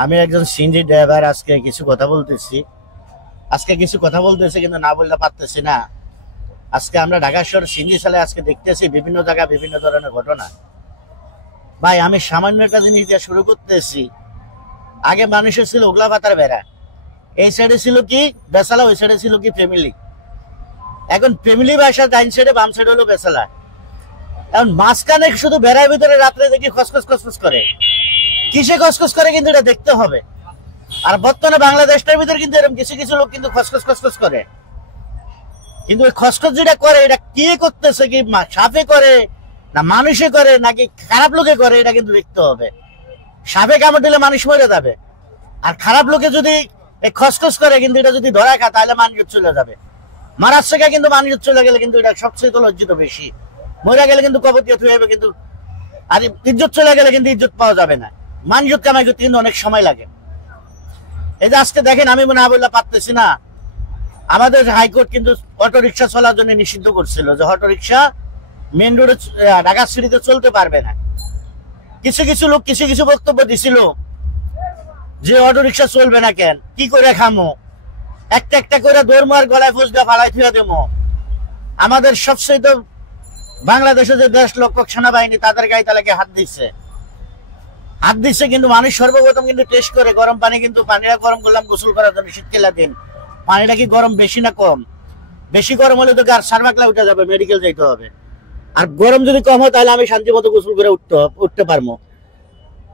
আমি একজন CNG driver. আজকে কিছু কথা বলতেছি কিন্তু না বললে পারতেছি না। আজকে আমরা ঢাকা শহর সিএনজি চালে আজকে দেখতেছি বিভিন্ন জায়গায় বিভিন্ন ধরনের ঘটনা। ভাই, আমি সামান্য একটা জিনিস দিয়ে শুরু করতেছি। আগে মানুষের ছিল ওগলা পাতার বেড়া, এই সাইডে ছিল কি বেসালা, ওই সাইডে ছিল কি ফ্যামিলি। এখন ফ্যামিলি বাসা ডাইন সাইডে, বাম সাইডে হলো বেসালা। এখন মাঝখানে শুধু বেড়ার ভিতরে রাত্রে দেখি খসখস খসখস করে। কিসে খসখস করে কিন্তু এটা দেখতে হবে। আর বর্তমানে বাংলাদেশটার ভিতরে কিন্তু এরকম কিছু কিছু লোক কিন্তু খসখস খসখস করে। কিন্তু ওই খসখস যেটা করে এটা কে করতেছে, কি সাপে করে না মানুষে করে নাকি খারাপ লোকে করে, এটা কিন্তু দেখতে হবে। সাপে কামড় দিলে মানুষ মরে যাবে, আর খারাপ লোকে যদি এই খসখস করে কিন্তু এটা যদি ধরা খায় তাহলে মানুষ চলে যাবে। মারার থেকে কিন্তু মানুষ চলে গেলে কিন্তু এটা সবচেয়ে তো লজ্জিত বেশি। মরে গেলে কিন্তু কবর দিয়ে থুয়ে যাবে কিন্তু, আর ইজ্জত চলে গেলে কিন্তু ইজ্জত পাওয়া যাবে না। মানুষ কামাই করতে কিন্তু অনেক সময় লাগে। এই যে আজকে দেখেন, আমি না বললে পারতেছি না, আমাদের হাইকোর্ট কিন্তু অটো রিক্সা চলার জন্য নিষিদ্ধ করছিল যে অটো রিক্সা মেন রোডে ঢাকা সিটিতে চলতে পারবে না। কিছু কিছু লোক কিছু কিছু বক্তব্য দিছিল যে অটো রিক্সা চলবে না কেন, কি করে খামো, একটা একটা করে দৌড়মো আর গলায় ফুস দিয়ে ফালাই থুয়ে দেবো। আমাদের সবচেয়ে তো বাংলাদেশে যে 10 লক্ষ সেনাবাহিনী তাদের গায়ে তালাকে হাত দিচ্ছে কিন্তু মানুষ সর্বপ্রথম কিন্তু টেস্ট করে গরম পানি, কিন্তু পানিটা গরম করলাম গোসল করার জন্য শীতকালের দিন। পানিটা কি গরম বেশি না কম? বেশি গরম হলে তো গার সারবাকলা উঠে যাবে, মেডিকেল যাইতে হবে। আর গরম যদি কম হয় তাহলে আমি শান্তি মতো গোসল করে উঠতে পারবো।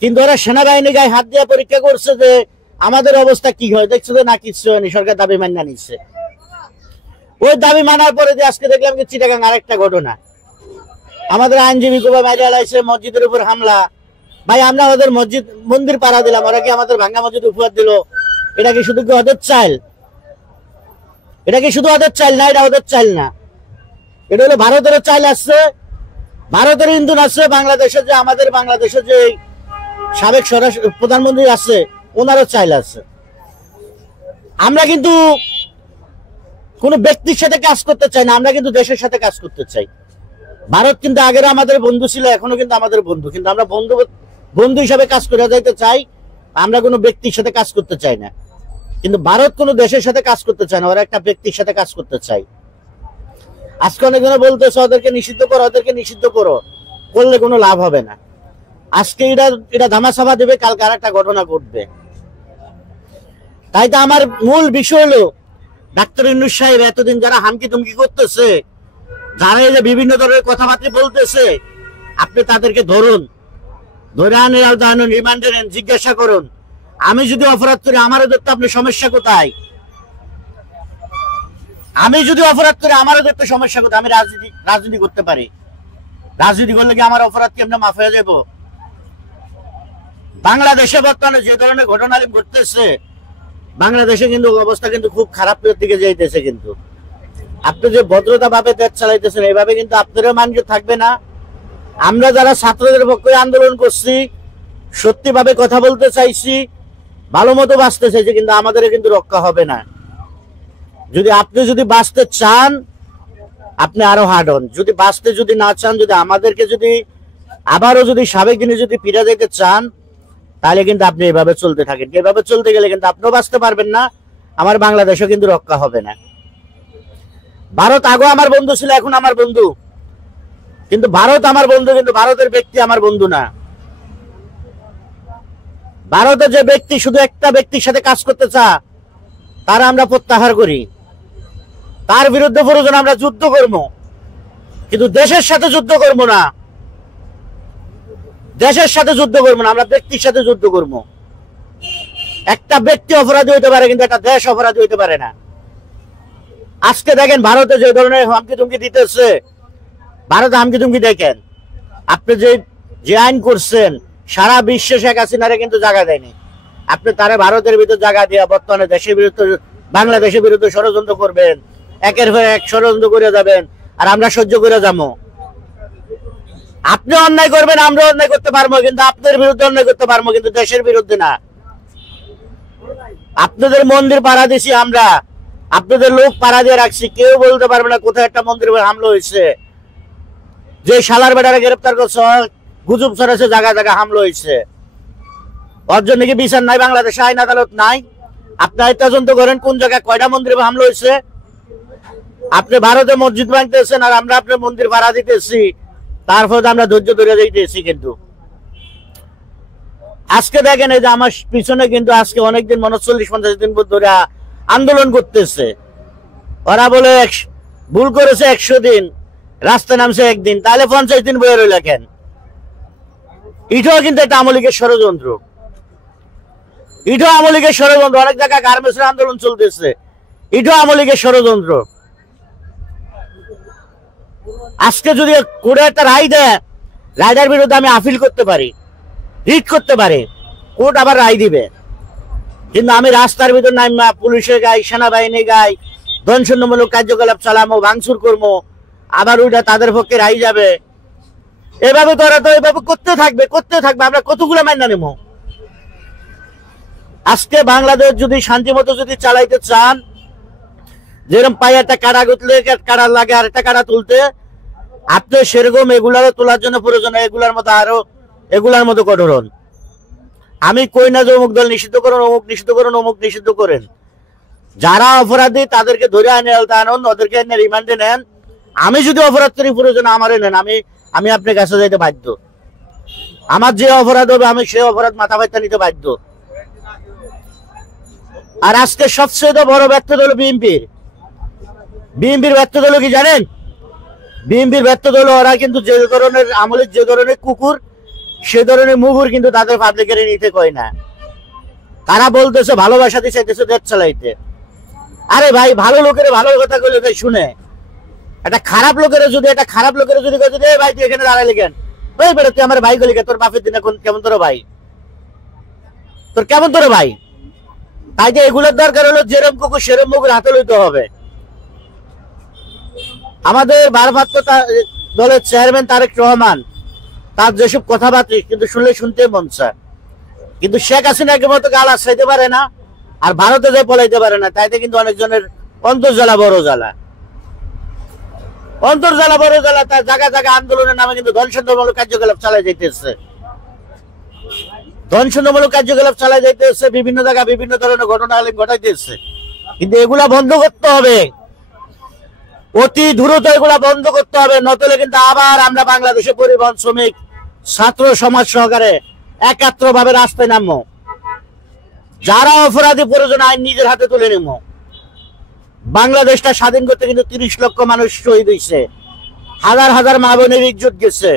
কিন্তু ওরা সেনাবাহিনী গায়ে হাত দিয়ে পরীক্ষা করছে যে আমাদের অবস্থা কি হয়, দেখছো যে না কিচ্ছু হয়নি, সরকার দাবি মান্য নিচ্ছে। ওই দাবি মানার পরে যে আজকে দেখলাম যে চিটাগাং আরেকটা ঘটনা, আমাদের আইনজীবী কোবা মেরে লাইছে মসজিদের উপর হামলা। ভাই, আমরা ওদের মন্দির পাড়া দিলাম, ওরা কি আমাদের ভাঙ্গা মসজিদ উপহার দিল? এটা কি শুধু ওদের চাইল? এটা কি শুধু ওদের চাইল না? এটা ওদের চাইল না, এটা হলো ভারতের চাইল আসছে, ভারতের ইন্ধন আসছে। আমাদের বাংলাদেশের যে সাবেক প্রধানমন্ত্রী আছে ওনারও চাইল আছে। আমরা কিন্তু কোন ব্যক্তির সাথে কাজ করতে চাই না, আমরা কিন্তু দেশের সাথে কাজ করতে চাই। ভারত কিন্তু আগের আমাদের বন্ধু ছিল, এখনো কিন্তু আমাদের বন্ধু, কিন্তু আমরা বন্ধু হিসাবে কাজ করে যাইতে চাই। আমরা কোনো ব্যক্তির সাথে কাজ করতে চাই না। কিন্তু ভারত কোনো দেশের সাথে কাজ করতে চায় না, ওরা একটা ব্যক্তির সাথে কাজ করতে চাই। আজকে অনেকজনে বলতেছে ওদেরকে নিষিদ্ধ করো, ওদেরকে নিষিদ্ধ করো, করলে কোনো লাভ হবে না। আজকে এটা ধামাচাপা দেবে, কালকে আর একটা ঘটনা ঘটবে। তাই তো আমার মূল বিষয় হলো ডাক্তার ইউনূস সাহেব এতদিন যারা হামকি তুমকি করতেছে, যারা এই যে বিভিন্ন ধরনের কথাবার্তা বলতেছে, আপনি তাদেরকে ধরুন, ধরে আনেন, রিমান্ডে নেন, জিজ্ঞাসা করুন। আমি যদি অপরাধ করি আমারও ধরতে আপনি সমস্যা কোথায়? আমি যদি অপরাধ করি আমারও ধরতে সমস্যা কোথায়? আমি রাজনীতি করতে পারি, রাজনীতি করলে কি আমার অপরাধ কি আমরা মাফ হয়ে যাব? বাংলাদেশে বর্তমানে যে ধরনের ঘটনা ঘটতেছে, বাংলাদেশে কিন্তু অবস্থা কিন্তু খুব খারাপের দিকে যাইতেছে। কিন্তু আপনি যে ভদ্রতা ভাবে দেশ চালাইতেছেন, এইভাবে কিন্তু আপনারও মানুষ থাকবে না। আমরা যারা ছাত্রদের পক্ষে আন্দোলন করছি, সত্যিভাবে কথা বলতে চাইছি, ভালো মতো বাঁচতে চাইছি, কিন্তু আমাদের কিন্তু রক্ষা হবে না। আপনি যদি বাঁচতে চান আপনি আরো হার্ড হন, যদি বাঁচতে যদি না চান, যদি আমাদেরকে যদি আবারও যদি সাবেক দিনে যদি ফিরে যেতে চান, তাহলে কিন্তু আপনি এভাবে চলতে থাকেন। এভাবে চলতে গেলে কিন্তু আপনিও বাঁচতে পারবেন না, আমার বাংলাদেশও কিন্তু রক্ষা হবে না। ভারত আগেও আমার বন্ধু ছিল, এখন আমার বন্ধু, কিন্তু ভারত আমার বন্ধু, কিন্তু ভারতের ব্যক্তি আমার বন্ধু না। ভারতের যে ব্যক্তি শুধু একটা ব্যক্তির সাথে কাজ করতে চায়, তারা আমরা প্রত্যাহার করি, তার বিরুদ্ধে প্রয়োজন আমরা যুদ্ধ করবো, কিন্তু দেশের সাথে যুদ্ধ করবো না। দেশের সাথে যুদ্ধ করবো না, আমরা ব্যক্তির সাথে যুদ্ধ করবো। একটা ব্যক্তি অপরাধী হইতে পারে, কিন্তু একটা দেশ অপরাধী হইতে পারে না। আজকে দেখেন ভারতে যে ধরনের হামকি তুমকি দিতেছে, ভারতে হামকি তুমকি দেখেন। আপনি যে আইন করছেন, সারা বিশ্বে শেখ হাসিনারে কিন্তু জায়গা দেয়নি। আপনি তারা ভারতের ভিতর জায়গা দিয়া বর্তমানে দেশের বিরুদ্ধে, বাংলাদেশের বিরুদ্ধে ষড়যন্ত্র করবেন, একের পর এক ষড়যন্ত্র করে যাবেন, আর আমরা সহ্য করে যাবো। আপনি অন্যায় করবেন, আমরা অন্যায় করতে পারবো, কিন্তু আপনার বিরুদ্ধে অন্যায় করতে পারবো, কিন্তু দেশের বিরুদ্ধে না। আপনাদের মন্দির পাড়া দিছি আমরা, আপনাদের লোক পাড়া দিয়ে রাখছি, কেউ বলতে পারবে না কোথায় একটা মন্দির হামলা হয়েছে। যে শালার বেটারে গ্রেপ্তার করছে, গুজব ছড়াচ্ছে, জায়গা জায়গা হামলা হয়েছে। ওর জন্য কি বিচার নাই? বাংলাদেশে আইন আদালত নাই? আপনার তদন্ত করেন কোন জায়গায় কয়টা মন্দিরে হামলা হয়েছে। আপনি ভারতে মসজিদ ভাঙতেছেন আর আমরা আপনার মন্দির ভাড়া দিতেছি, তারপর আমরা ধৈর্য ধরে দিতেছি। কিন্তু আজকে দেখেন এই যে আমার পিছনে কিন্তু আজকে অনেকদিন 40-50 দিন ধরে আন্দোলন করতেছে। ওরা বলে ভুল করেছে 100 দিন, রাস্তা নামছে একদিন, তাহলে 50 দিন বয়ে রইল কেন? এটাও কিন্তু একটা আওয়ামী লীগের ষড়যন্ত্র। এটাও আওয়ামী লীগের ষড়যন্ত্র। অনেক জায়গায় গার্মেন্টসের আন্দোলন চলতেছে, এটাও আওয়ামী লীগের ষড়যন্ত্র। আজকে যদি কোর্টে একটা রায় দেয়, রায়টার বিরুদ্ধে আমি আপিল করতে পারি, রিট করতে পারি, কোর্ট আবার রায় দিবে। কিন্তু আমি রাস্তার ভিতর নাইমা পুলিশের গায়ে, সেনাবাহিনী গায়ে দণ্ডনীমূলক কার্যকলাপ চালামো, ভাঙচুর করবো, আবার ওইটা তাদের পক্ষে রায় যাবে। এভাবে তোরা তো এভাবে করতে থাকবে। আমরা কতগুলো মাইনা নেব? আজকে বাংলাদেশ যদি শান্তি মতো যদি চালাইতে চান, যেরকম পায়ে একটা কাড়া গুতলে কাড়া লাগে আর একটা কাড়া তুলতে, আপনি সেরকম এগুলারও তোলার জন্য প্রয়োজন। এগুলার মতো কঠোর হন। আমি কই না যে অমুক দল নিষিদ্ধ করুন, অমুক নিষিদ্ধ করুন, অমুক নিষিদ্ধ করেন। যারা অপরাধী তাদেরকে ধরে আনেন, ওদেরকে এনে রিমান্ডে নেন। আমি যদি অপরাধ করি প্রয়োজন আমারে নেন, আমি আপনার কাছে যাইতে বাধ্য। আমার যে অপরাধ হবে আমি সে অপরাধ মাথা ব্যথা নিতে বাধ্য। আর আজকে সবচেয়ে বড় ব্যর্থতা হলো বিএনপির ব্যর্থতা হলো কি জানেন? বিএনপির ব্যর্থতা হলো ওরা কিন্তু যে ধরনের আমলের, যে ধরনের কুকুর, সে ধরনের মুগুর কিন্তু তাদের পাবলিকের নিতে কয় না। তারা বলতেছে ভালোবাসাতে চাইতেছে দেশ চালাইতে। আরে ভাই, ভালো লোকের ভালো কথা বলে শুনে, একটা খারাপ লোকের যদি ভাই তুই এখানে দাঁড়াইলি কেন, ওই বেরো তুই আমার ভাই গলি, তোর বাপের দিনে কেমন তোর ভাই, তাই যে এগুলোর দরকার হলো যেরম কুকুর সেরম মুগুর হাতে লইতে হবে। আমাদের ভারপ্রাপ্ত দলের চেয়ারম্যান তারেক রহমান, তার যেসব কথাবার্তা কিন্তু শুনতে মন চায়, কিন্তু শেখ হাসিনাকে মতো গাল আশ্রাইতে পারে না, আর ভারতে যে পলাইতে পারে না। তাইতে কিন্তু অনেকজনের অন্তর্জ্বালা বড় জ্বালা। তার জায়গা আন্দোলনের নামে কিন্তু ধনসম্পদমূলক কার্যকলাপ চালাই যাইতেছে। বিভিন্ন জায়গায় বিভিন্ন ধরনের ঘটনা ঘটাইতেছে। কিন্তু এগুলা বন্ধ করতে হবে, অতি দ্রুত এগুলা বন্ধ করতে হবে। নতলে কিন্তু আবার আমরা বাংলাদেশে পরিবহন শ্রমিক, ছাত্র সমাজ সহকারে একাত্র ভাবে রাস্তায় নামবো। যারা অপরাধী প্রয়োজন আইন নিজের হাতে তুলে নেব। বাংলাদেশটা স্বাধীন করতে কিন্তু 30 লক্ষ মানুষ শহীদ হয়েছে, হাজার হাজার মা বোনের ইজ্জত গেছে,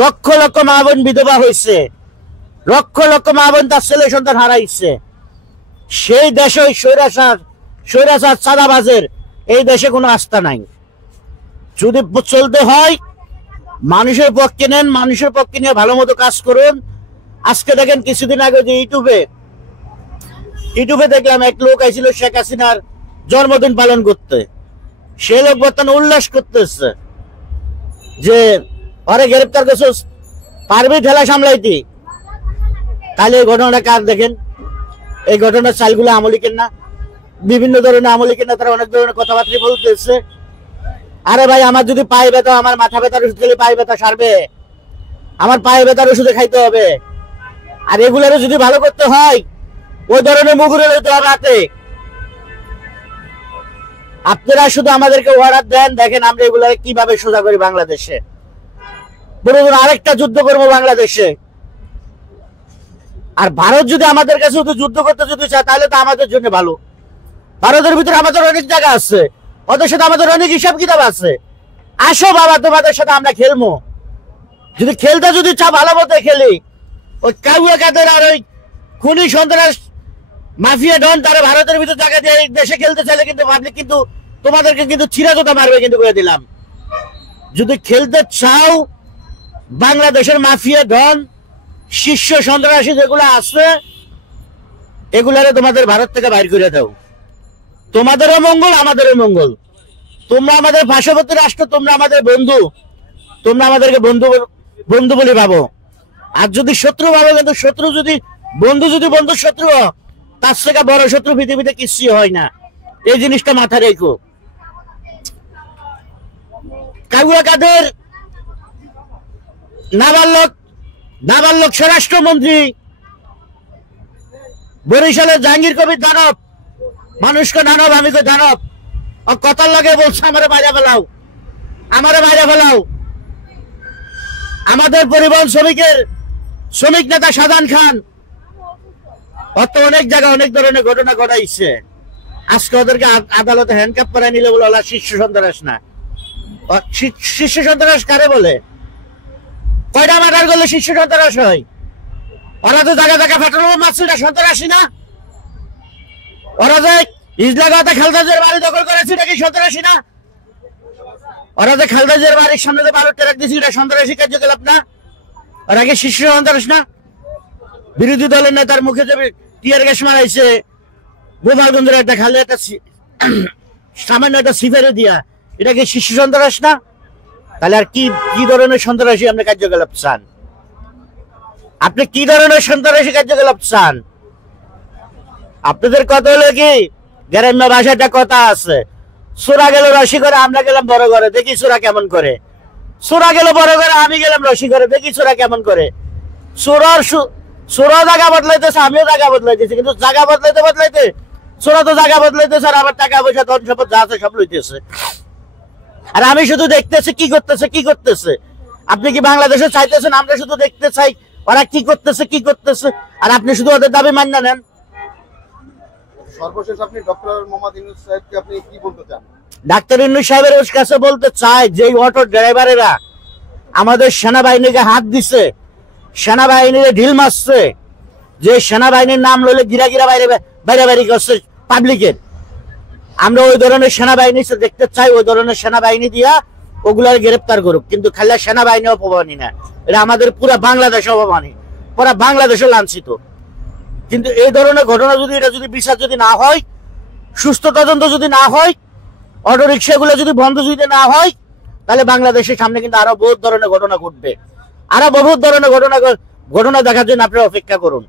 লক্ষ লক্ষ মা বোন বিধবা হয়েছে, লক্ষ লক্ষ মা বোন তার ছেলে সন্তান হারাইছে। সেই দেশে ওই স্বৈরাচার চাঁদাবাজের এই দেশে কোনো আস্থা নাই। যদি চলতে হয় মানুষের পক্ষে নেন, মানুষের পক্ষে নিয়ে ভালো মতো কাজ করুন। আজকে দেখেন কিছুদিন আগে যে ইউটিউবে দেখলাম এক লোক আইছিল শেখ হাসিনার জন্মদিন পালন করতে। সে লোক বর্তমানে উল্লাস করতেছে যে ওরে গ্রেপ্তার করছো, পারবি ঠেলা সামলাইতি। তাহলে এই ঘটনাটা কার? দেখেন এই ঘটনার চালগুলো আমলিকের না, বিভিন্ন ধরনের আমলিকের না। তারা অনেক ধরনের কথাবার্তা বলতেছে। আরে ভাই, আমার যদি পায়ে ব্যথা, আমার মাথা ব্যথার ওষুধ খেলে পায়ে ব্যথা সারবে, আমার পায়ে ব্যথার ওষুধে খাইতে হবে। আর এগুলারও যদি ভালো করতে হয় ওই ধরনের মুগুরে লইতে হবে হাতে। আপনারা শুধু আমাদেরকে অর্ডার দেন, দেখেন আমরা এগুলা কিভাবে সোজা করি বাংলাদেশে। বলুন আরেকটা যুদ্ধ করবো বাংলাদেশে। আর ভারত যদি আমাদের কাছে যুদ্ধ করতে যদি চায় তাহলে তো আমাদের জন্য ভালো। ভারতের ভিতরে আমাদের অনেক জায়গা আছে, ওদের সাথে আমাদের অনেক হিসাব কিতাব আছে। আসো বাবা, তোমাদের সাথে আমরা খেলবো। যদি খেলতে যদি চা ভালো মতো খেলি, ওই কাউয়া কাদের আর ওই খুনি সন্ত্রাস মাফিয়া ডন তারা ভারতের ভিতরে জায়গা দিয়ে দেশে খেলতে চাইলে কিন্তু পাবলিক কিন্তু তোমাদেরকে কিন্তু চিরাজোতা মারবে। কিন্তু করে দিলাম, যদি খেলতে চাও বাংলাদেশের মাফিয়া ডন শীর্ষ সন্ত্রাসী যেগুলো আছে এগুলারে তোমাদের ভারত থেকে বাইর করে দাও। তোমাদেরও মঙ্গল, আমাদেরও মঙ্গল। তোমরা আমাদের পার্শ্ববর্তী রাষ্ট্র, তোমরা আমাদের বন্ধু, তোমরা আমাদেরকে বন্ধু বলে ভাবো। আর যদি শত্রু ভাবো, কিন্তু শত্রু যদি বন্ধু শত্রু, তার থেকে বড় শত্রু পৃথিবীতে কিছুই হয় না। এই জিনিসটা মাথায় রেখো। কাউয়া কাদের নাবালক স্বরাষ্ট্রমন্ত্রী বরিশালের জাহাঙ্গীর কবির দানব, মানুষকে দানব, আমি কই দানব। ও কথার লাগে বলছে আমারে বাইরে ফেলাও, আমারে বাইরে ফেলাও। আমাদের পরিবহন শ্রমিক নেতা শাহজাহান খান অত অনেক জায়গায় অনেক ধরনের ঘটনা ঘটাইছে। আজকে ওদেরকে আদালতে হ্যান্ডকাপ করে নিলে বলে ওরা শীর্ষ সন্ত্রাস না। শীর্ষ সন্ত্রাস কারে বলে? কয়টা মার্ডার করলে শীর্ষ সন্ত্রাস হয়? ওরা তো জায়গা জায়গা ফাটানো মারছিল, সন্ত্রাসী না? ওরা যে ইজলাগাতে খালদাজের বাড়ি দখল করেছে, এটা কি সন্ত্রাসী না? ওরা যে খালদাজের বাড়ির সামনে যে বারো ট্রাক দিয়েছে, এটা সন্ত্রাসী কার্যকলাপ না? ওরা কি শীর্ষ সন্ত্রাস না? বিরোধী দলের নেতার মুখে যে টিয়ার গ্যাস মারাইছে, গোপালগঞ্জের একটা খালে একটা সামান্য একটা সিফারে দিয়া, এটা কি শীর্ষ সন্ত্রাস না? তাহলে আর কি কি ধরনের সন্ত্রাসী আপনি কার্যকলাপ চান? আপনি কি ধরনের সন্ত্রাসী কার্যকলাপ চান? আপনাদের কথা হলো কি, গ্রাম্য ভাষাটা কথা আছে, চোরা গেল রসি করে, আমরা গেলাম বড় ঘরে, দেখি চোরা কেমন করে। চোরা গেল বড় ঘরে, আমি গেলাম রসি করে, দেখি চোরা কেমন করে। চোরা জায়গা বদলাইতেছে, আমিও জায়গা বদলাইতেছি, কিন্তু জায়গা বদলাইতে চোরা তো জায়গা বদলাইতেছে, আর আবার টাকা পয়সা ধন সম্পদ যা আছে সব লইতেছে। আর আমি শুধু দেখতেছি কি করতেছে। আপনি কি বাংলাদেশে চাইতেছেন আমরা শুধু দেখতে চাই ওরা কি করতেছে, আর আপনি শুধু ওদের দাবি মান্য নেন? সর্বশেষ আপনি ডক্টর মোহাম্মদ ইউনূস সাহেবকে আপনি কি বলতে চান? ডাক্তার ইউনূস সাহেবের কাছে বলতে চাই, যে অটো ড্রাইভারেরা আমাদের সেনাবাহিনীকে হাত দিছে, সেনাবাহিনীকে ঢিল মারছে, যে সেনাবাহিনীর নাম লইলে গিরা বাইরে করছে পাবলিকের, আমরা ওই ধরনের সেনাবাহিনী দেখতে চাই। ওই ধরনের সেনাবাহিনী দিয়া ওগুলার গ্রেপ্তার করুক, কিন্তু খালি সেনাবাহিনী অপমানী না, এটা আমাদের পুরা বাংলাদেশ অপমানী, পুরা বাংলাদেশও লাঞ্ছিত। কিন্তু এই ধরনের ঘটনা যদি বিচার না হয়, সুস্থ তদন্ত যদি না হয়, অটো রিক্সাগুলো যদি বন্ধ না হয়, তাহলে বাংলাদেশের সামনে কিন্তু আরো বহুত ধরনের ঘটনা ঘটবে। আরো বহুত ধরনের ঘটনা দেখার জন্য আপনারা অপেক্ষা করুন।